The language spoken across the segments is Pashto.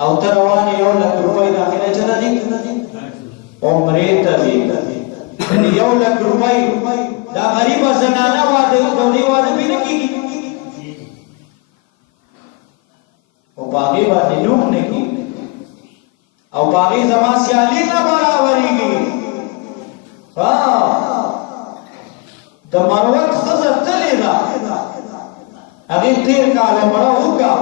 او ته روان یې 1 لک روپۍ داخله چېرته دي عمرې ته دي یعنې 1 لک روپۍ دا غریبه زنانه واده دولي واده پې نه کېږي او په هغې باندې نوم نه کېږي او په هغې زما سیالي نه برابرېږي د مروت ښځه تلې ده هغې تېر کال مړه وکړه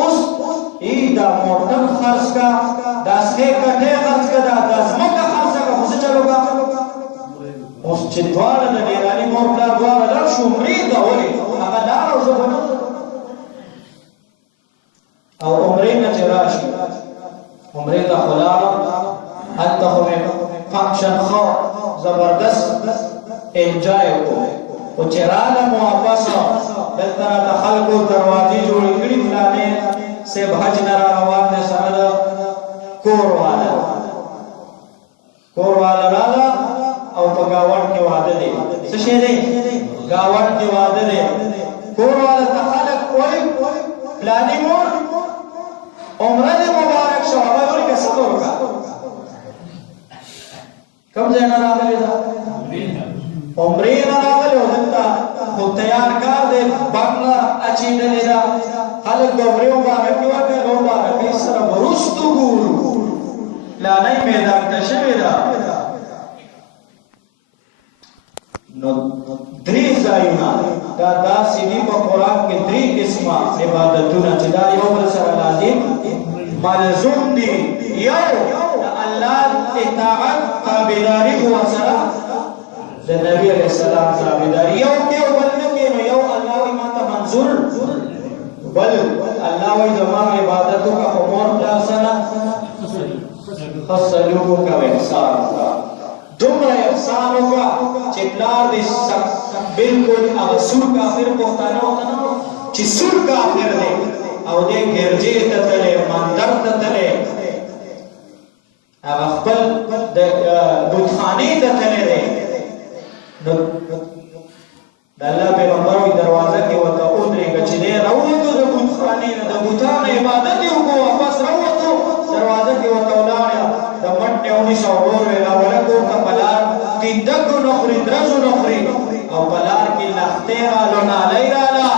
اوس دا موټر خرڅ کا دا سخې کټې خرڅ کا دا ځمکه خرڅ کا خو څه چل وکړه اوس چې دواړه د ډېراني مور پلار دواړه لاړ شو عمرې ته ولې هغه لاړ او زه به نه او عمرې نه چې راشي عمرې ته خو لاړم هلته خو مې فنکشن ښه زبردست انجای وکړو خو چې رالم واپس دلته راته خلکو دروازې جوړې کړي فلانې صاحب حج نه را روان دی سره د کور والا راله او په ګاونډ کې واده دی څه شی دی ګاونډ کې واده دی کور والا ته خلک وایي فلانې مور عمره دې مبارک شه هغه وایي که څه وکړه کوم ځای نه راغلی ده عمرې نه راغلی او دلته خو تیار کار دی بنګله اچېدلې ده خلک د عمرې مبارکي ورکوي هغه مبارکۍ سره به وروستو ګورو فلانی میدان ته شوې ده نو 3 ځایونه دا داسې دي په قرآن کې 3 قسمه عبادتونه چې دا یو بل سره لازم ملزوم دي یو د الله اطاعت تابعداري ورسره د نبي علیه السلام تابعداري یو کې او بل نه کې نو یو الله وایي ما ته منظور بل الله وایي زما عبادت وکړه په مور پلار سره ښه سلوک وکړه او احسان وکړه دومره احسان وکړه چې پلار دې بلکل هغه سور کافر پښتانه وته نه چې سور کافر دی او دې ګرجې ته تللی مندر ته تللی هغه خپل د بتخانې ته تللی دی نو د الله پیغمبر وایي دروازه کې ورته ودرېږه چې دی راووتو د بتخانې نه د بتانو عبادت یې وکړو واپس راووتو دروازه کې ورته ولاړه د مټې ونیسه او ورور ویې راوله کور ته په لار تیندکو نه خوري درزو نه خوري او په لار کې لښتې رالو نالۍ راله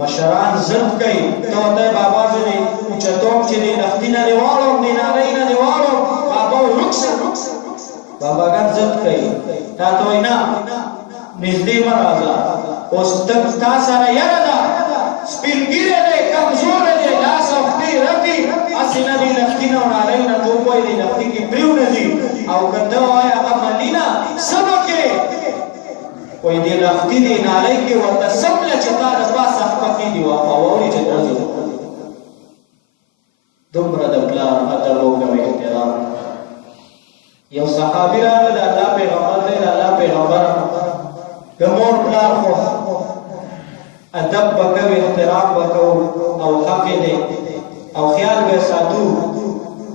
مشران ضد کوي ته ورته بابا زه دې اوچتوم چې دې لښتي نه دې واړوم دې نالۍ نه دې واړوم بابا ورک شه باباګان ضد کوي تا ته وایي نه نږدې مه راځه اوس تا سره یره ده سپین ږیری دی کمزوری دی لاس او پښې رپي هسې نه دې لښتي نه او نالۍ نه ته ووایي دې لښتي کې پرېوځي او که ته وایې هغه مني نه څه به کې وایي دې لښتي دې نالۍ کې ورته سمله چې تا د پاسه پکې دي واوري چې درځي دومره د پلار ادب وکړه احترام یو صحابي راغی د الله پیغمبر دی د الله پیغمبر د مور پلار خو ادب به کوي احترام به کوو او حق دی او خیال به ساتو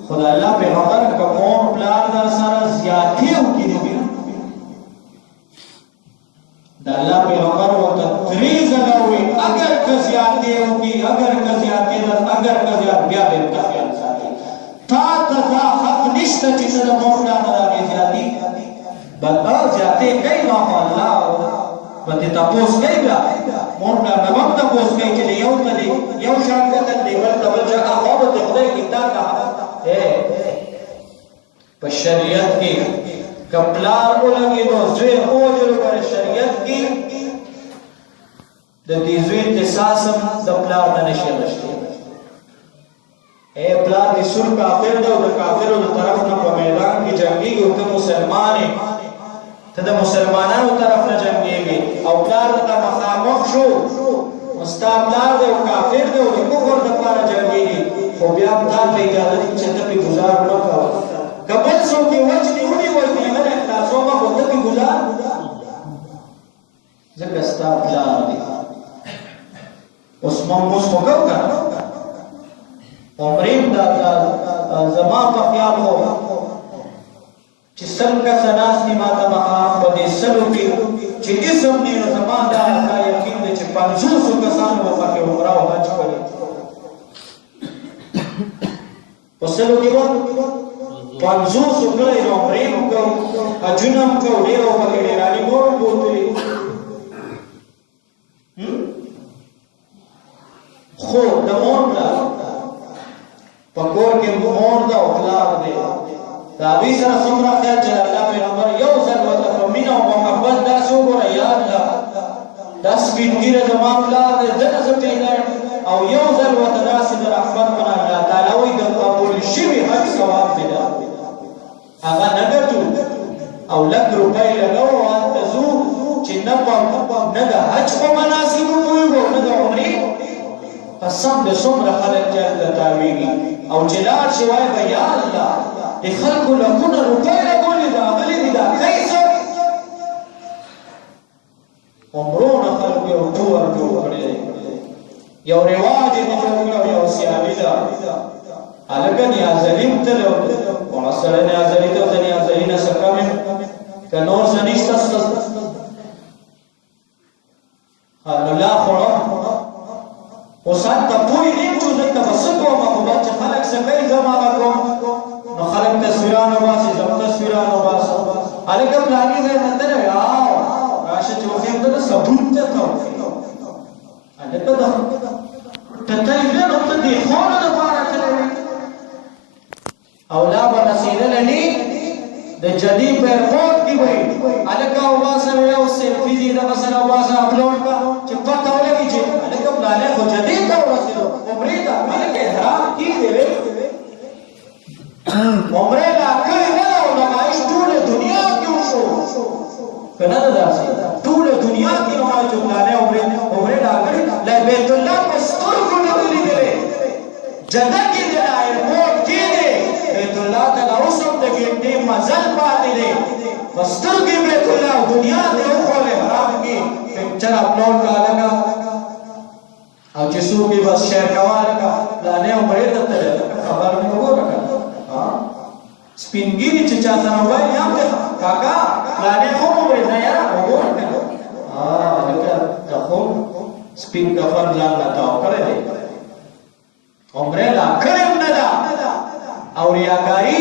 خو د الله پیغمبر که مور پلار در سره زیاتې وکړي نو د الله پیغمبر ورته 3 ځله وایي اگر که زیاتې وکړي اگر که زیاتې اگر که زیات بیا به ورته خیال ساتي تا ته دا حق نشته چې ته د مور پلار نه د هغې زیاتې زیاتې کوي نو خو الله به دې تپوس کوي بیا مور پلار نه به هم تپوس کوي چې یو ته دې یو شان کتل دی بل ته بل چې هغه به دې خدای کتاب ته په شریعت کې که پلار ولګېدو زوی ووژلو پر شریعت کې د دې زوی قصاص هم د پلار نه نشي اخیستی پلار دې سور کافر دی او د کافرو د طرف نه په میدان کې جنګېږي او ته مسلمان یې ته د مسلمانانو طرف نه جنګېږي او پلار ته مخامخ شو ستا پلار دی او کافر دی او د کفر دپاره جنګېږي خو بیا هم تا ته اجازه دي چې ته پې ګزار نه کوه که بل څوک یې وجنې ونیول هغه نه خلاصومه خو ته پې ګزار ځکه ستا پلار دی اوس مونږ خو کوو که عمرې دا زما په خیال خو چې 100 کسه ناست دي ما ته مخامخ په دې 100 کې چې اسم دي نو زما دا یقین دی چې 500 کسانو به پکې عمره او حج کړي سلو کې وو 500 کړي نو بریم کو اجنم کو ډیرو پکې ډیرانی مور بوتلې خو د مور دا پکور کې مور دا او پلار دی دا وی سره څومره خیر چې الله پیغمبر یو ځل وته مینا او محبت دا سو ګره یا الله دا سپینګیره د ماملا د دغه ځټې او یو ځل وته داسې د رحمت پر الله تعالی وي د قبول شوی حق ثواب دی هغه نګټو او لک روپۍ لګاو او تزو چې نه نه د حج په مناسب پوهیږو نه د عمرې قسم د څومره خلک جنت تاویږي او چې لاړ شي وایي به یا الله د خلکو لکونه روپۍ لګولې دا غلي دي دا کیسه عمرونه خلکو یو ټور جوړ کړی یو رواج یې جوړ کړی یو سیالي ده هلکه نیازریم تلو سره نیازري ته نیازري نه سکمه که نور څه نشته نو لا خورم اوس هلته پوه نیم چې زه ته به څه کوم خو بس چې خلک څه کوي زه به هغه کوم نو خلک تصویران وباسي زه هم تصویران وباسم هلکه پلاني ځای ته تللی راشه چې وښیم ته د ثبوت ته ته وښیم هلکه ته تللی نو ته دې خونه دپاره تللی او لا به رسېدلی د جدي په ایرپورټ کې وي هلکه وباسه یو سیلفي دي دغه سره وباسه اپلوډ کړه چې پته ولګي چې هلکه پلانی خو جدي ته ورسېدو عمرې ته هلکه احرام کېږي وی عمرې لا کړې نه ده او نمایش ټوله دنیا کې وشو که نه ده داسې ټوله دنیا کې نمایش چې پلانی عمرې لا کړې له بیت الله په سترګو نه ده لیدلې جده کې دی لا ایرپورټ کې دی بیت الله ته لا اوس هم د ګنډې مزل پاتې دی په سترګې بیت الله دنیا ته وښولې حرام کې پکچر اپلوډ کړه هلکه او چې څوک یې بس شیر کوه هلکه پلانی عمرې ته تللی خبر مې وګوره که سپین ګیري چې چا سره وایي هم دی کاکا پلانی خو عمرې نه یاره وګوره که هلکه ته خو سپین کفن ځان له تاو کړی دی عمرې لا کړې هم نه ده او ریاکاري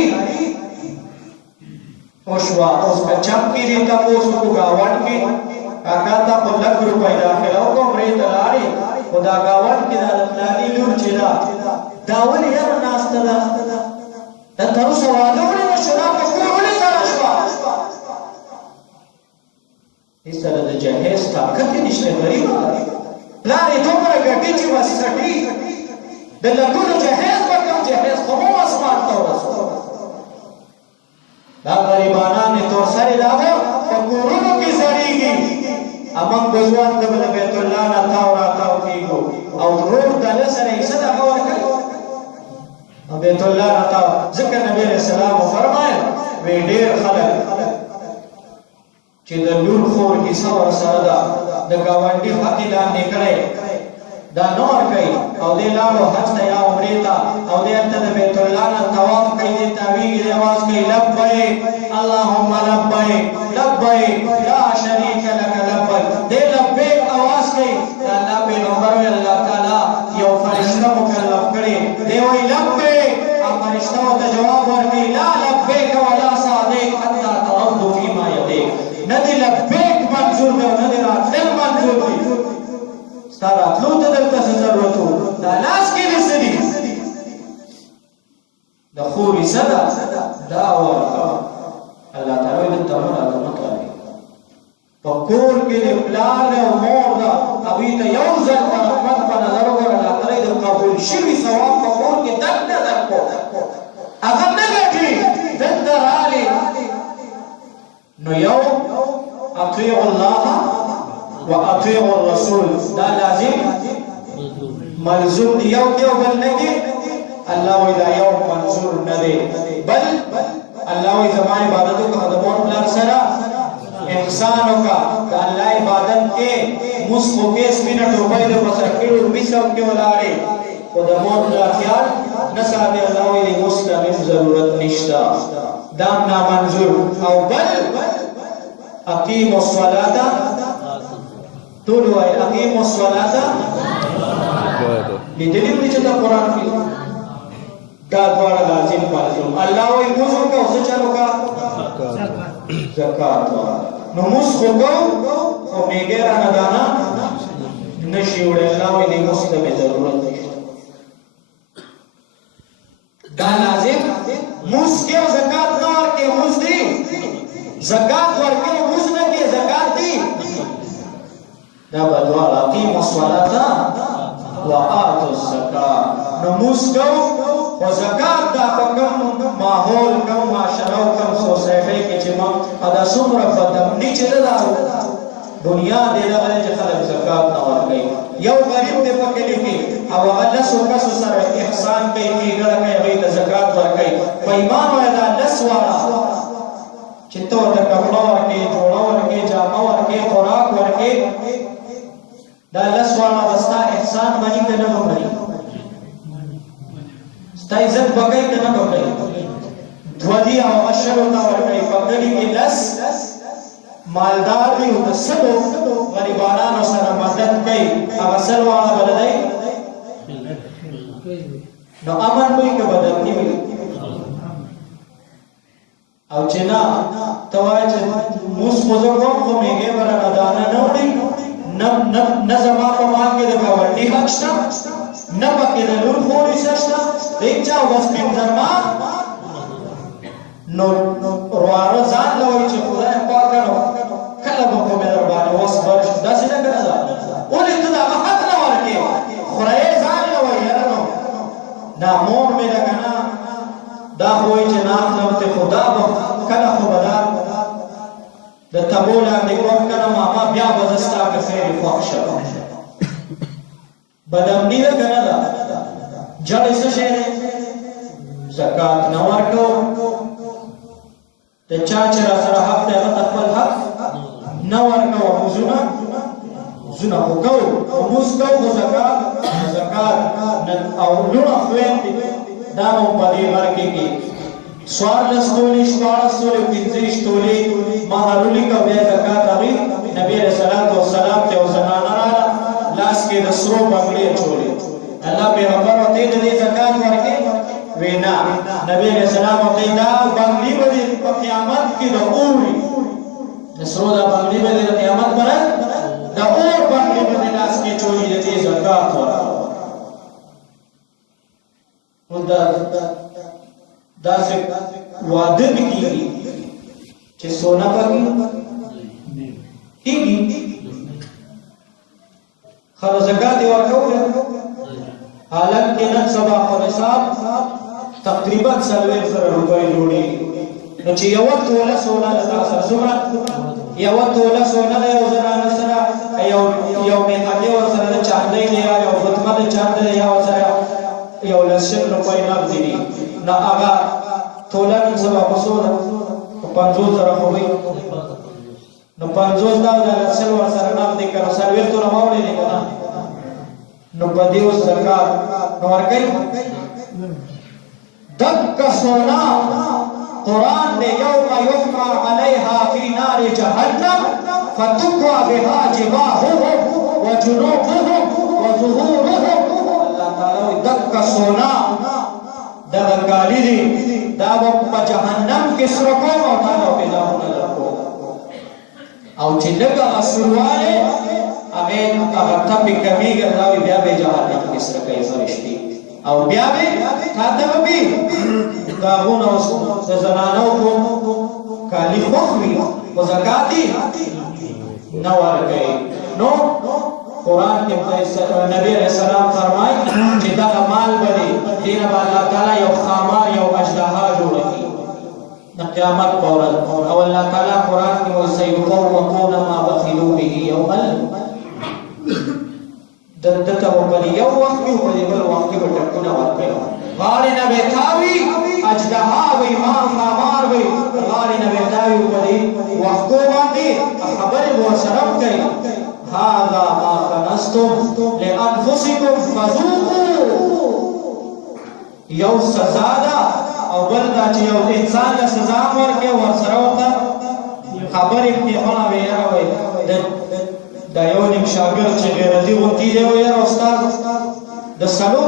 وشوه اوس په چپ کې دې تپوس وکړو ګاونډ کې کاکا ته خو لږ روپۍ داخله وکړو عمرې ته لاړې خو دا ګاونډ کې دا د فلاني لور چې ده دا ولې یاره ناسته ده دا تر اوسه واده ولې نه شو دا په کور ولې سره شوه هېڅ سره د جهیز طاقت یې نشته غریبه پلار یې دومره ګټي چې بس څټي د لګونو جهیز به کم جهیز خو مو اسمان ته ورسو دا غریبانان یې تور سرې دا به په کورونو کې زړېږي امنګ بزوان ته به د بیت الله نه تاو راتاو کېږو او ورور دله سره یې څه دغه ورکوي بیت الله نه تاو ځکه نبي علیه السلام وفرمایل وی ډېر خلک چې د لور خور کیسه ورسره ده د ګاونډي حق یې لاندې کړی دا نه ورکوي او دې لاړو حج ته یا عمرې ته او دې هلته د بیت الله نه طواف کوي دې تاویږي دې اواز کوي لبیک اللهم لبیک لبیک لا شریک لک لبیک دې لبیک اواز کوي د الله پیغمبر وی الله تعالی یو فرشته مکلف کړي دې وایي لبیک او فرشته ورته جواب ورکوي لا لبیک ولا صادق حتی ترد فیما یدیک نه دې لبیک منظور دی او نه دې راتلل منظور دی ستا راتلو ته دلته څه ضرورت و دا لاس کې دې څه دي د خورې څه ده دا ورکوه الله تعالی وایي دلته مه راځه مه کوئ په کور کې دې پلار دی او مور ده هغوی ته یو ځل په رحمت په نظر وګوره الله تعالی د قبول شوي ثواب په کور کې درک نه درکو هغه نه ګټي دلته رالې نو یو اطیعوا الله واطيعوا الرسول دا لازم ملزوم دی یو کې بل نه دی الله وی دا یو منظور نه دی بل الله وی زما عبادت کو د مور پلار سره احسان وکا دا الله عبادت کې مسکو کې سپینه ټوپۍ د وسره کېړو بیسو کې ولاړې او د مور پلار خیال نه ساتي الله وی مستقیم ضرورت نشتا دا نامنظور او بل اقیموا الصلاه ټول وای اقیموا الصلاه لیدلې چې دا قران کې دا دواړه لازم فرض الله وایي موږ وکړو څه چل وکړه زکات نو موږ خو کوو خو میږی رانه دانه نشي وړی الله وایي دې موږ ته مې ضرورت نشته دا لازم موږ کې زکات نه ورکوي موږ دی زکات ورکوي موږ نه کې زکات دی دا به دواړه اقیموا الصلاة وآتوا الزکاة نو موږ کوو خو زکات دا په کوم ماحول کوم معاشره او کوم سوسایټۍ کې چې ما دا څومره بدامني چې ده دنیا دې دغه چې خلک زکات نه ورکوي یو غریب دی په کلي کې او هغه لسو کسو سره احسان کوي ښېګړه کوي هغوی ته زکات ورکوي په ایمان وایه دا لس واړه چې ته ورته کپړه ورکوې جوړه ورکوې جامه ورکوې خوراک ورکوې دا لس واړه به ستا احسان مني که نه به مني ستا عزت به کوي که نه به کوي دوه دي او هغه شلو ته ورکوي په کلي کې لس مالدار دی او د سلو غریبانانو سره مدد کوي هغه سل واړه به دی نو امن کوي که بدبختي وي او چې نه ته وایې چې موږ خو زه کوم خو میږی به رانه دانه نه وړي نه زما په مال کې د ګاونډي حق شته نه پکې د لور خور حصه شته د هېچ چا بس پنځرما نو رواره ځان له وایي چې خدای پاکه نو کله به خو مې در باندې وس بر شي داسې نه که نه ده ولې ته د هغه حق نه ورکوې خورئ ځان له وایي یاره نو دا مور مې ده که نه دا خو وایي چې نه اخلم ته خو دا به کله خو به دا د تبو لاندې کوم که نه ماما بیا به زه ستا که خیر خوښ شم بدامني ده که نه ده جړې څه شی دی زکات نه ورکوو د چا چې را سره حق دی هغه ته خپل حق نه ورکوو مونځونه خو کوو مونځ کوو خو زکات او لوڼه خویندې دا به په دې غر کې کېږي 14 تولې 14 تولې 15 تولې مهرونه که بیا زکات هغوی نبي علیه الصلاة والسلام ته یو زنانه راغله لاس کې د سرو بنګړې اچولې الله پیغمبر ورته د دې زکات ورکړې وی نه نبی علیه السلام ورته دا بنګړي به دې په قیامت کې د اور وي د سرو دا بنګړي به دې د قیامت پر د اور بنګړي به دې لاس کې اچولې د دې زکات ورکړه نو داسې واده نه کېږي چې سونه پکې کېږي ښه نو زکات یې ورکوو حالانکې نن سبا خو نصاب تقریبا 40,000 روپۍ جوړېږي نو چې یوه توله سونه ده تا سره څومره یوه توله سونه ده یو زنانه سره یو میخکې ورسره د چاندۍ دی یا یو فتمه د چاندۍ دی یا ورسره یو 100 روپۍ نغدې دي نو هغه توله نن سبا په څو ده په 50,000 خو وي نو 50 دا 100 ورسره نغدې که نو 40 توله واوړې دي که نه نو په دې اوس زکات نو ورکوي دک سونا قرآن دے یوم یحما علیہا فی نار جہنم فتکوى بها جباہهم وجنوبهم وظهورهم اللہ تعالی دک سونا دغه کالی دی دا په جهنم کې سره کوم او تعالی په ځانونه لرو او چې لږه اسرواله هغه تپې کمیږي دا بیا به جهنم کې سره کوي فرشتي او بیا به تاته به دا غونه د زنانو کالی خوښ وي خو زکات یې نه ورکوي نو قرآن کې نبی علیه السلام فرمایي چې دغه مال به دی دې نه به الله تعالی یو ښامار یو اژدها جوړه کړي د قیامت په ورځ او الله تعالی قرآن کې وایي سیطوقون ما بخلوا به یوم دته په یو وخت کې په بل وخت کې به ټکونه ورکوي غاړې نه به تاوي اژدها وي ما ښامار وي غاړې نه به تاوي په دې وختو باندې خبرې به ورسره کوي هذا ما كنزتم لانفسكم فذوقوا یو سزا ده او بل دا چې یو انسان له سزا ورکوي ورسره ورته خبرې پېښونه وي یاره وایي دا یو نیم شاګرد چې غیرتي غوندې دی وایي یاره استاد د څلور